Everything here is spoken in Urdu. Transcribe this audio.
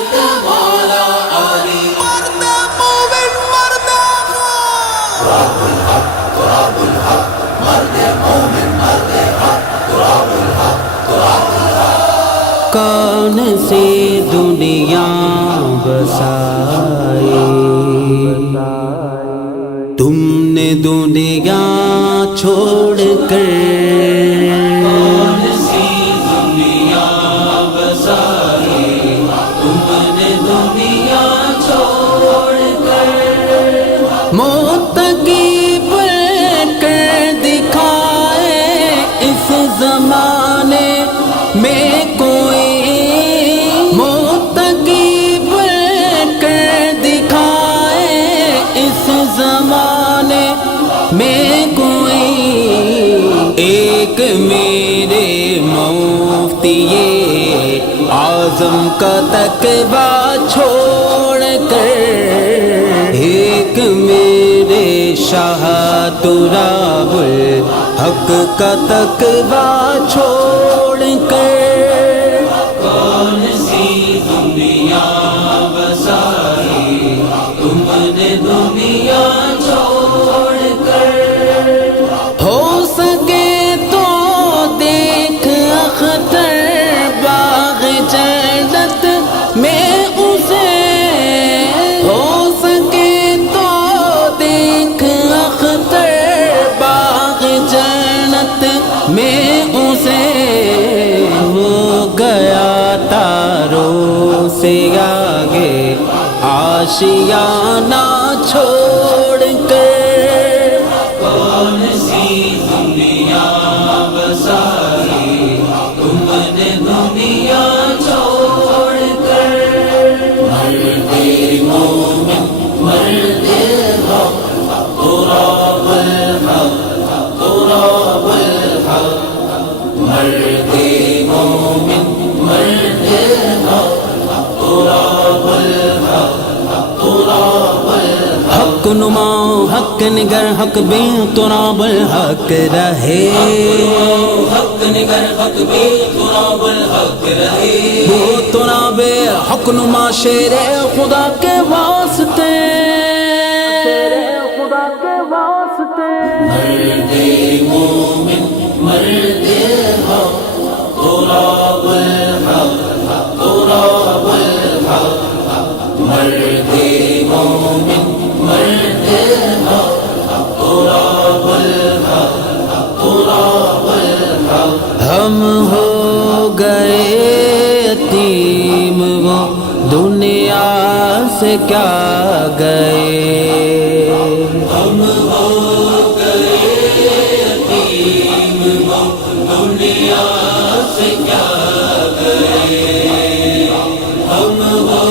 حق مولا علی مرد مومن مرد تراب الحق تراب الحق مرد مومن مرد حق تراب الحق تراب الحق کون سی دنیا بسائی تم نے دنیا چھوڑ کر متقی بن کر دکھائے اس زمانے میں کوئی متقی بن کر دکھائے اس زمانے میں کوئی ایک میرے مفتی اعظم کا تقویٰ چھوڑ کر ایک میرے شاہ تراب الحق کا تقویٰ چھوڑ کر کون سی دنیا بسائی تم نے دنیا چھوڑ کر ہو سکے تو دیکھ اختر باغ جنت میں اسے ہو سکے تو دیکھ اختر باغ جنت میں اسے ہو گیا تاروں سے آگے آشیانہ چھوڑ کر کون سی دنیا بسائی تم نے دنیا چھوڑ کر مرد مومن مرد حق تراب الحق تراب الحق مرد مومن مرد حق تراب الحق تراب الحق حق نما حق نگر حق بے تراب الحق رہے حق نگر حق بھی تراب الحق رہے وہ تراب حق نما شیر خدا کے واسطے خدا کے واسطے مرد مومن مرد حق تراب الحق تراب الحق مرد مومن مرد حق تراب الحق تراب الحق ہم ہو گئے یتیم وہ دنیا سے کیا گئے ہم ہو گئے یتیم وہ دنیا سے کیا گئے ہم ہو